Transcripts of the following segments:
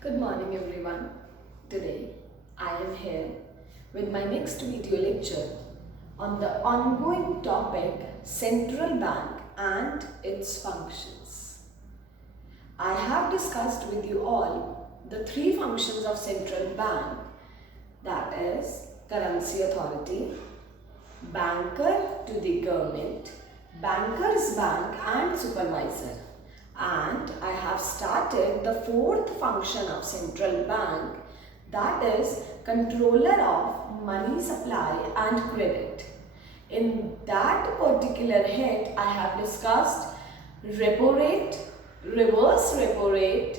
Good morning everyone. Today I am here with my next video lecture on the ongoing topic Central Bank and its functions. I have discussed with you all the three functions of Central Bank, that is currency authority, banker to the government, bankers bank and supervisor. And I have started the fourth function of central bank, that is controller of money supply and credit. In that particular head, I have discussed repo rate, reverse repo rate,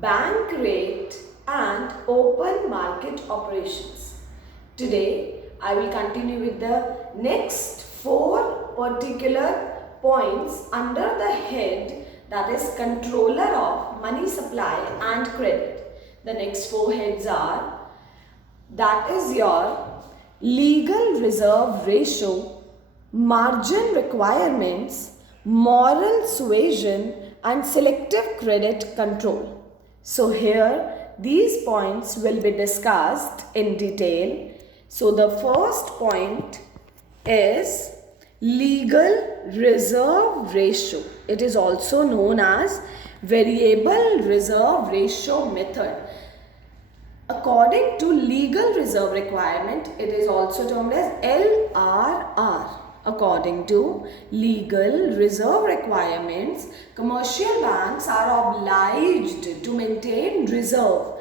bank rate and open market operations. Today, I will continue with the next four particular points under the head, that is controller of money supply and credit. The next four heads are, that is your legal reserve ratio, margin requirements, moral suasion and selective credit control. So here these points will be discussed in detail. So the first point is legal reserve ratio. It is also known as variable reserve ratio method. According to legal reserve requirement, it is also termed as LRR. According to legal reserve requirements, commercial banks are obliged to maintain reserve.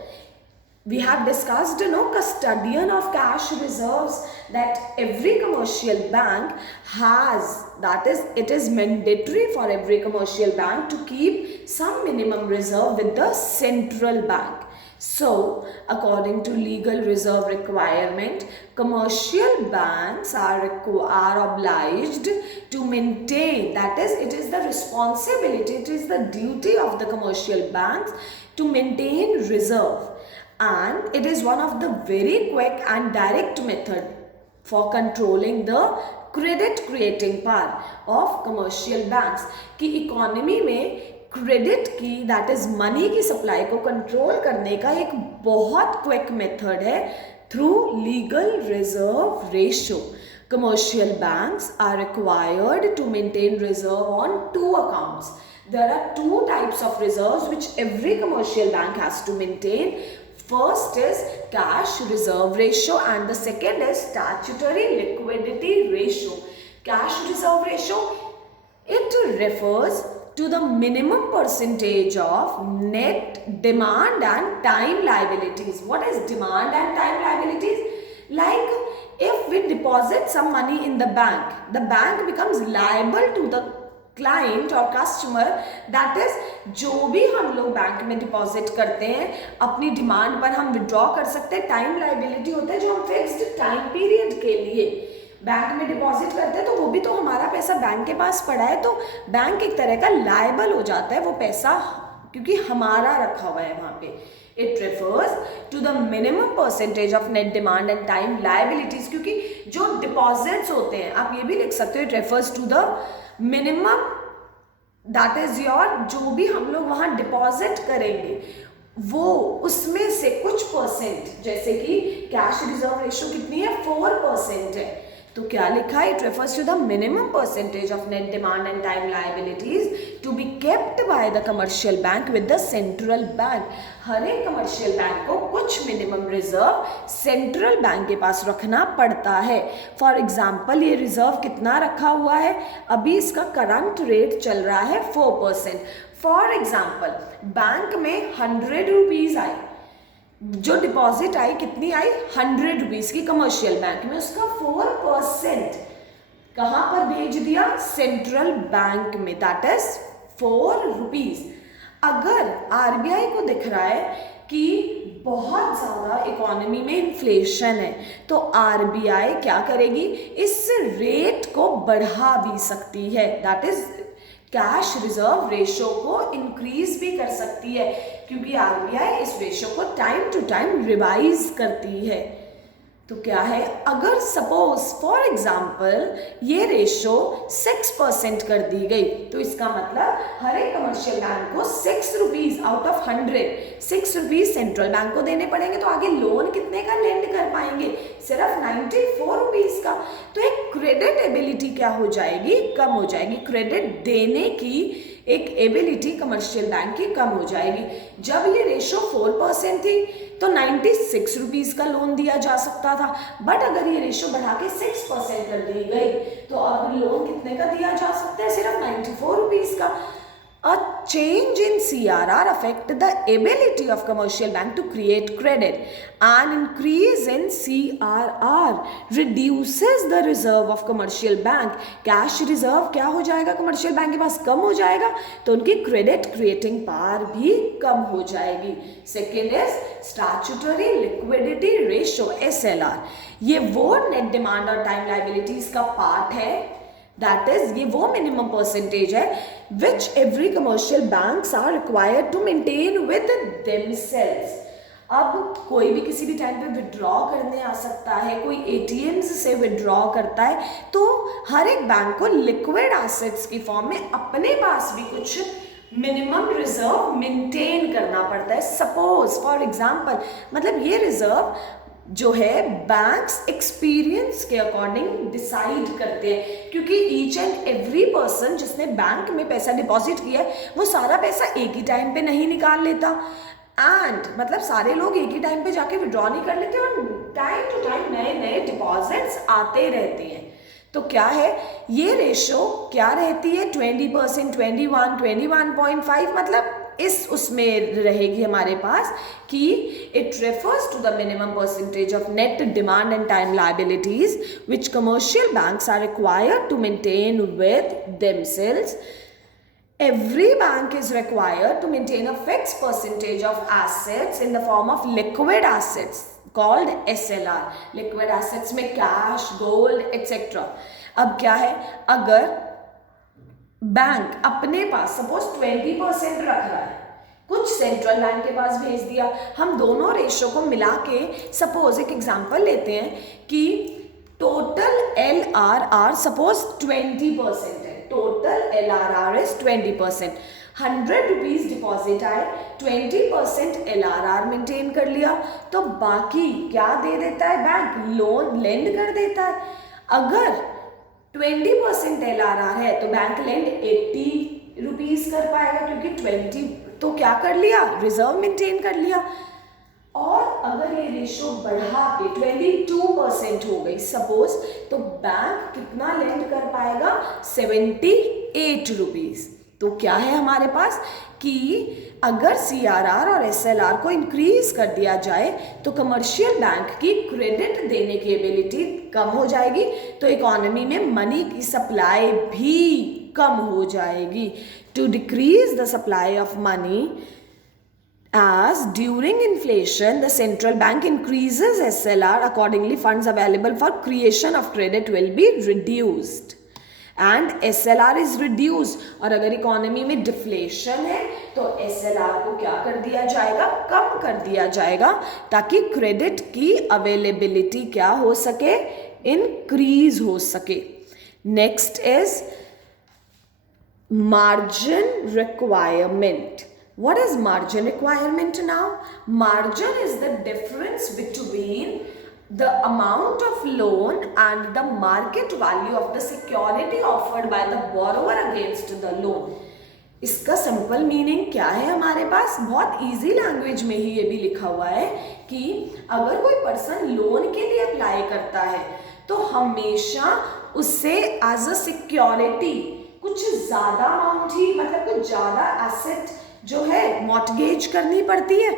We have discussed, custodian of cash reserves that every commercial bank has. That is, it is mandatory for every commercial bank to keep some minimum reserve with the central bank. So, according to legal reserve requirement, commercial banks are obliged to maintain, that is, it is the responsibility, it is the duty of the commercial banks to maintain reserve. And it is one of the very quick and direct method for controlling the credit creating power of commercial banks. कि economy में credit की, that is money की supply को control करने का एक बहुत quick method है through legal reserve ratio. Commercial banks are required to maintain reserve on two accounts. There are two types of reserves which every commercial bank has to maintain. First is cash reserve ratio and the second is statutory liquidity ratio. Cash reserve ratio, it refers to the minimum percentage of net demand and time liabilities. What is demand and time liabilities? Like if we deposit some money in the bank becomes liable to the client और customer, that is जो भी हम लोग bank में deposit करते हैं अपनी demand पर हम विड्रॉ कर सकते हैं. टाइम लाइबिलिटी होता है जो हम फिक्स्ड टाइम पीरियड के लिए बैंक में डिपॉजिट करते हैं, तो वो भी तो हमारा पैसा बैंक के पास पड़ा है, तो बैंक एक तरह का लायबल हो जाता है वो पैसा, क्योंकि हमारा रखा हुआ है वहाँ पे. It refers to the minimum percentage of net demand and time liabilities. क्योंकि जो डिपॉजिट्स होते हैं, आप ये भी लिख सकते हो, it refers to the minimum, that is your, जो भी हम लोग वहाँ डिपॉजिट करेंगे वो उसमें से कुछ परसेंट, जैसे कि कैश रिजर्व रेशियो कितनी है 4% है, तो क्या लिखा है, it refers to the minimum percentage of net demand and time liabilities to be kept by the commercial bank with the central bank. हर एक कमर्शियल बैंक को कुछ मिनिमम रिजर्व सेंट्रल बैंक के पास रखना पड़ता है. फॉर एग्जाम्पल ये reserve कितना रखा हुआ है, अभी इसका करंट रेट चल रहा है 4%. फॉर एग्जाम्पल बैंक में 100 रुपीज़ आई, जो डिपॉजिट आई कितनी आई 100 रुपीज़ की कमर्शियल बैंक में, उसका 4% कहाँ पर भेज दिया, सेंट्रल बैंक में, दैट इज 4 रुपीज़. अगर आरबीआई को दिख रहा है कि बहुत ज़्यादा इकोनॉमी में इन्फ्लेशन है, तो आरबीआई क्या करेगी, इस रेट को बढ़ा भी सकती है, that is cash reserve ratio को इंक्रीज भी कर सकती है, क्योंकि आरबीआई इस रेशियो को टाइम टू टाइम रिवाइज करती है. तो क्या है, अगर सपोज फॉर एग्जाम्पल ये रेशो 6% कर दी गई, तो इसका मतलब हर एक कमर्शियल बैंक को 6 rupees out of 100 6 rupees central bank को देने पड़ेंगे, तो आगे लोन कितने का लेंड कर पाएंगे? सिर्फ 94 रुपीज का। तो एक क्रेडिट एबिलिटी क्या हो जाएगी? कम हो जाएगी। क्रेडिट देने की एक एबिलिटी कमर्शियल बैंक की कम हो जाएगी। जब ये रेशो 4% थी तो 96 रुपीज का लोन दिया जा सकता था, बट अगर ये रेशो बढ़ा के 6% कर दी गई तो अब लोन कितने का दिया जा सकता है? सिर्फ 94 रुपीज का। A change in CRR affect the ability of commercial bank to create credit. An increase in CRR reduces the reserve of commercial bank. Cash reserve क्या हो जाएगा? कमर्शियल बैंक के पास कम हो जाएगा, तो उनकी क्रेडिट क्रिएटिंग पावर भी कम हो जाएगी। Second is statutory liquidity ratio SLR। ये वो नेट डिमांड और टाइम लाइबिलिटीज का पार्ट है, दैट इज ये वो मिनिमम परसेंटेज है which every commercial banks are required to maintain with themselves. अब कोई भी किसी भी टाइम पे विड्रॉ करने आ सकता है, कोई ATMs से विड्रॉ करता है, तो हर एक बैंक को लिक्विड एसेट्स की फॉर्म में अपने पास भी कुछ मिनिमम रिजर्व मेंटेन करना पड़ता है। सपोज फॉर एग्जांपल, मतलब ये रिजर्व जो है बैंक्स एक्सपीरियंस के अकॉर्डिंग डिसाइड करते हैं, क्योंकि ईच एंड एवरी पर्सन जिसने बैंक में पैसा डिपॉजिट किया है वो सारा पैसा एक ही टाइम पे नहीं निकाल लेता, एंड मतलब सारे लोग एक ही टाइम पे जाके विड्रॉ नहीं कर लेते, और टाइम टू टाइम नए नए डिपॉजिट्स आते रहते हैं। तो क्या है ये रेशो क्या रहती है? 20%, 21, 21.5, मतलब इस उसमें रहेगी हमारे पास कि it refers to the minimum percentage of net demand and time liabilities which commercial banks are required to maintain with themselves. Every bank is required to maintain a fixed percentage of assets in the form of liquid assets called SLR. Liquid assets में cash, gold, etc. अब क्या है, अगर bank अपने पास suppose 20% रख रहा है, कुछ सेंट्रल बैंक के पास भेज दिया, हम दोनों रेशो को मिला के सपोज एक एग्जांपल लेते हैं कि टोटल LRR सपोज 20% है, total LRR is 20%, 100 rupees deposit आए, 20% LRR मेंटेन कर लिया, तो बाकी क्या दे देता है बैंक? लोन लेंड कर देता है। अगर 20% LRR है तो बैंक लेंड 80 रुपीज कर पाएगा, क्योंकि 20 तो क्या कर लिया? रिजर्व मेंटेन कर लिया। और अगर ये रेशो बढ़ा के 22% हो गई सपोज, तो बैंक कितना लेंड कर पाएगा? 78 रुपीज। तो क्या है हमारे पास कि अगर CRR और SLR को इंक्रीज कर दिया जाए तो कमर्शियल बैंक की क्रेडिट देने की एबिलिटी कम हो जाएगी, तो इकोनॉमी में मनी की सप्लाई भी कम हो जाएगी। To decrease the supply of money, as during inflation the central bank increases SLR, accordingly funds available for creation of credit will be reduced and SLR is reduced. और अगर economy में deflation है तो SLR को क्या कर दिया जाएगा? कम कर दिया जाएगा, ताकि क्रेडिट की अवेलेबिलिटी क्या हो सके? इंक्रीज हो सके। Next is margin requirement. What is margin requirement now? Margin is the difference between the amount of loan and the market value of the security offered by the borrower against the loan. इसका simple meaning क्या है हमारे पास? बहुत easy language में ही ये भी लिखा हुआ है कि अगर कोई पर्सन लोन के लिए अप्लाई करता है तो हमेशा उससे एज अ सिक्योरिटी कुछ ज़्यादा अमाउंट ही, मतलब कुछ ज़्यादा एसेट जो है मॉर्टगेज करनी पड़ती है।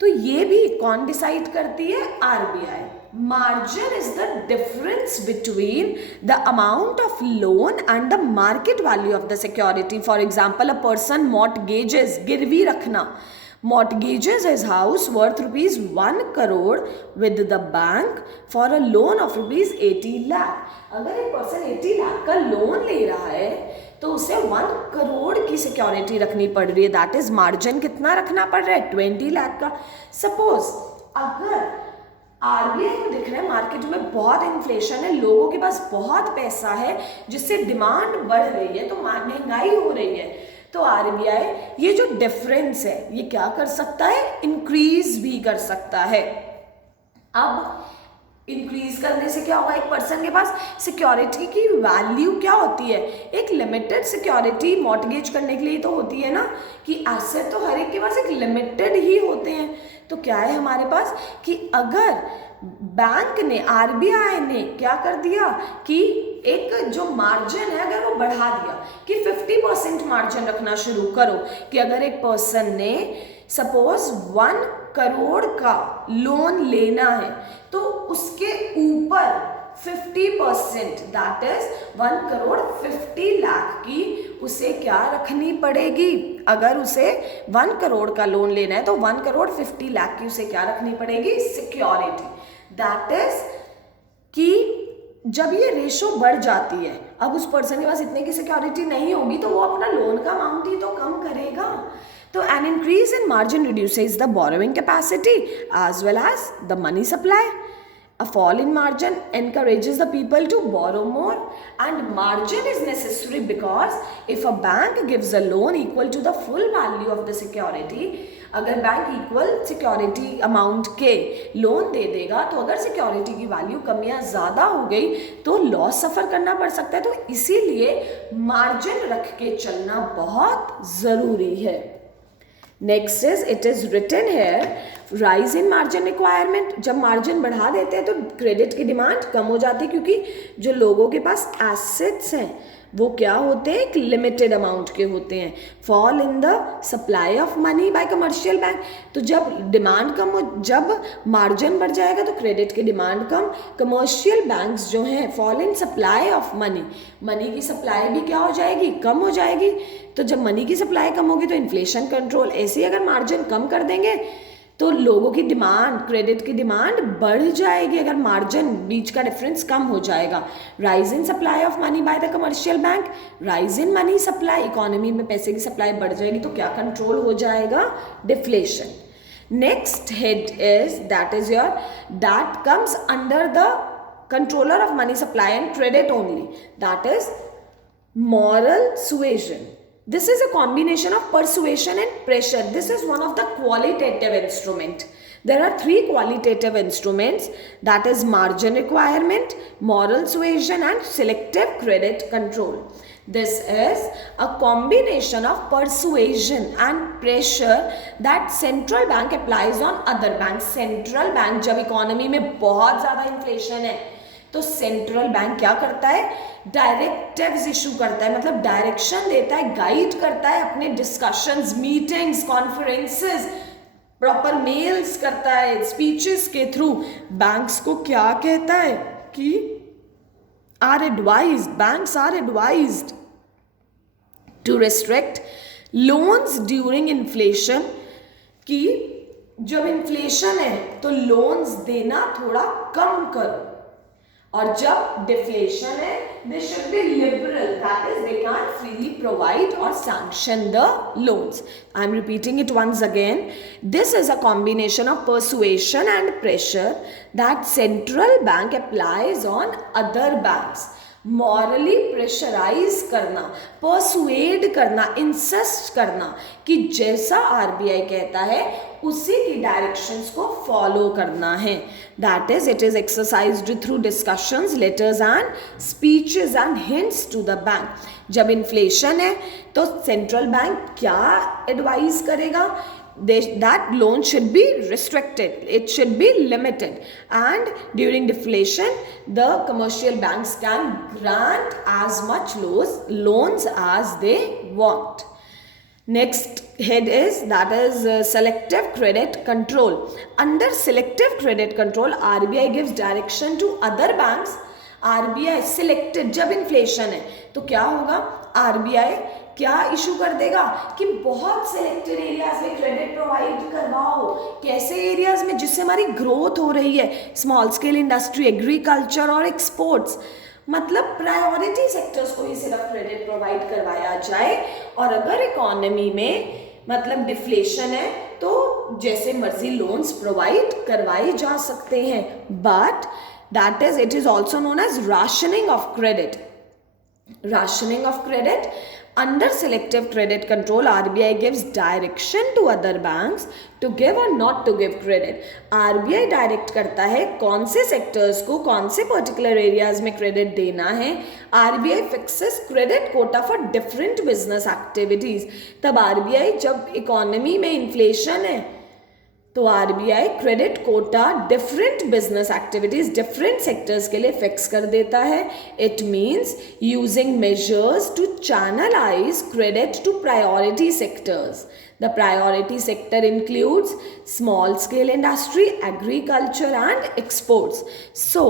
तो ये भी कौन डिसाइड करती है? RBI. Margin is the difference between the amount of loan and the market value of the security. For example, a person mortgages, गिरवी रखना, mortgages his house worth rupees 1 crore with the bank for a loan of rupees 80 lakh. अगर एक person 80 lakh का loan ले रहा है तो उसे 1 करोड़ की सिक्योरिटी रखनी पड़ रही है, दैट इज मार्जिन कितना रखना पड़ रहा है? 20 लाख का। सपोज अगर RBI को दिख रहा है मार्केट में बहुत इन्फ्लेशन है, लोगों के पास बहुत पैसा है जिससे डिमांड बढ़ रही है, तो महंगाई हो रही है, तो आरबीआई ये जो डिफरेंस है ये क्या कर सकता है, इंक्रीज भी कर सकता है। अब इंक्रीज करने से क्या होगा, एक पर्सन के पास सिक्योरिटी की वैल्यू क्या होती है, एक लिमिटेड सिक्योरिटी मॉर्टगेज करने के लिए तो होती है ना, कि एसेट तो हर एक के पास एक लिमिटेड ही होते हैं। तो क्या है हमारे पास कि अगर बैंक ने, आरबीआई ने क्या कर दिया कि एक जो मार्जिन है अगर वो बढ़ा दिया कि 50% मार्जिन रखना शुरू करो, कि अगर एक पर्सन ने सपोज 1 करोड़ का लोन लेना है तो उसके ऊपर 50% दैट इज 1 करोड़ 50 लाख की उसे क्या रखनी पड़ेगी। अगर उसे 1 करोड़ का लोन लेना है तो 1 करोड़ 50 लाख की उसे क्या रखनी पड़ेगी, सिक्योरिटी। दैट इज कि जब ये रेशो बढ़ जाती है, अब उस पर्सन के पास इतने की सिक्योरिटी नहीं होगी तो वो अपना लोन का अमाउंट ही तो कम करेगा। तो an increase in margin reduces the borrowing capacity as well as the money supply. A fall in margin encourages the people to borrow more, and margin is necessary because if a bank gives a loan equal to the full value of the security, अगर bank equal security amount के loan दे देगा तो अगर security की value कम या ज़्यादा हो गई तो लॉस सफ़र करना पड़ सकता है। तो इसीलिए मार्जिन रख के चलना बहुत ज़रूरी है। Next is, it is written here rise in margin requirement. जब मार्जिन बढ़ा देते हैं तो क्रेडिट की डिमांड कम हो जाती है, क्योंकि जो लोगों के पास एसेट्स हैं वो क्या होते हैं, एक लिमिटेड अमाउंट के होते हैं। Fall in the supply of money by commercial bank. तो जब डिमांड कम हो, जब मार्जिन बढ़ जाएगा तो क्रेडिट की डिमांड कम, कमर्शियल बैंक्स जो हैं fall in supply of money, money की सप्लाई भी क्या हो जाएगी, कम हो जाएगी। तो जब मनी की सप्लाई कम होगी तो इन्फ्लेशन कंट्रोल, ऐसे ही अगर मार्जिन कम कर देंगे तो लोगों की डिमांड, क्रेडिट की डिमांड बढ़ जाएगी अगर मार्जिन बीच का डिफरेंस कम हो जाएगा। Rise in supply of money by the commercial bank, rise in money supply, economy में पैसे की सप्लाई बढ़ जाएगी तो क्या कंट्रोल हो जाएगा, deflation. Next head is that is your, that comes under the controller of money supply and credit only, that is moral suasion. This is a combination of persuasion and pressure. This is one of the qualitative instrument. There are 3 qualitative instruments, that is margin requirement, moral suasion and selective credit control. This is a combination of persuasion and pressure that central bank applies on other banks. Central bank जब economy में बहुत ज़्यादा inflation है तो central bank क्या करता है, directives issue करता है, मतलब डायरेक्शन देता है, गाइड करता है अपने discussions, meetings, conferences, proper mails करता है, स्पीचेस के थ्रू बैंक्स को क्या कहता है कि banks are advised to restrict loans during inflation, कि जब इन्फ्लेशन है तो लोन्स देना थोड़ा कम करो, और जब डिफ्लेशन है they should be liberal, that is they can freely provide और sanction the loans. I am repeating it once again, this is a combination of persuasion and pressure that central bank applies on other banks. Morally pressurise करना, persuade करना, insist करना कि जैसा RBI कहता है उसी की डायरेक्शंस को फॉलो करना है। That is, it is exercised through discussions, letters and speeches and hints to the bank. जब इन्फ्लेशन है तो सेंट्रल बैंक क्या एडवाइज करेगा, that loan should be restricted, it should be limited, and during deflation the commercial banks can grant as much loans as they want. Next head is, that is selective credit control. Under selective credit control RBI gives direction to other banks. RBI selected, जब inflation है तो क्या होगा, RBI क्या issue कर देगा कि बहुत सिलेक्टेड एरियाज में क्रेडिट प्रोवाइड करवाओ। कैसे एरियाज में, जिससे हमारी ग्रोथ हो रही है, स्मॉल स्केल इंडस्ट्री, एग्रीकल्चर और एक्सपोर्ट्स, मतलब प्रायोरिटी सेक्टर्स को ही सिर्फ क्रेडिट प्रोवाइड करवाया जाए। और अगर इकोनॉमी में मतलब डिफ्लेशन है तो जैसे मर्जी लोन्स प्रोवाइड करवाए जा सकते हैं, but that is, it is also known as rationing of credit. Rationing of credit Under selective credit control, RBI gives direction to other banks to give or not to give credit. RBI direct करता है कौन से sectors को कौन से particular areas में credit देना है. RBI fixes credit quota for different business activities. तब RBI जब इकोनॉमी में इन्फ्लेशन है तो RBI credit quota different business activities different sectors के लिए फिक्स कर देता है. It means using measures to channelise credit to priority sectors. The priority sector includes small scale industry, agriculture and exports. So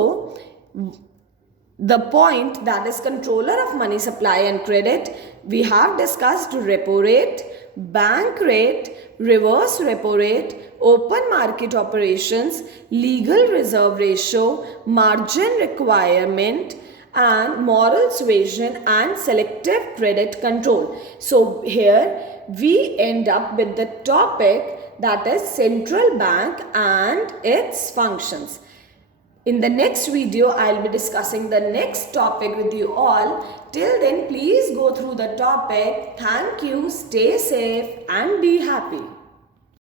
the point, that is controller of money supply and credit, we have discussed repo rate, bank rate, reverse repo rate, open market operations, legal reserve ratio, margin requirement, and moral suasion and selective credit control. So here we end up with the topic, that is central bank and its functions. In the next video, I'll be discussing the next topic with you all. Till then, please go through the topic. Thank you, stay safe and be happy.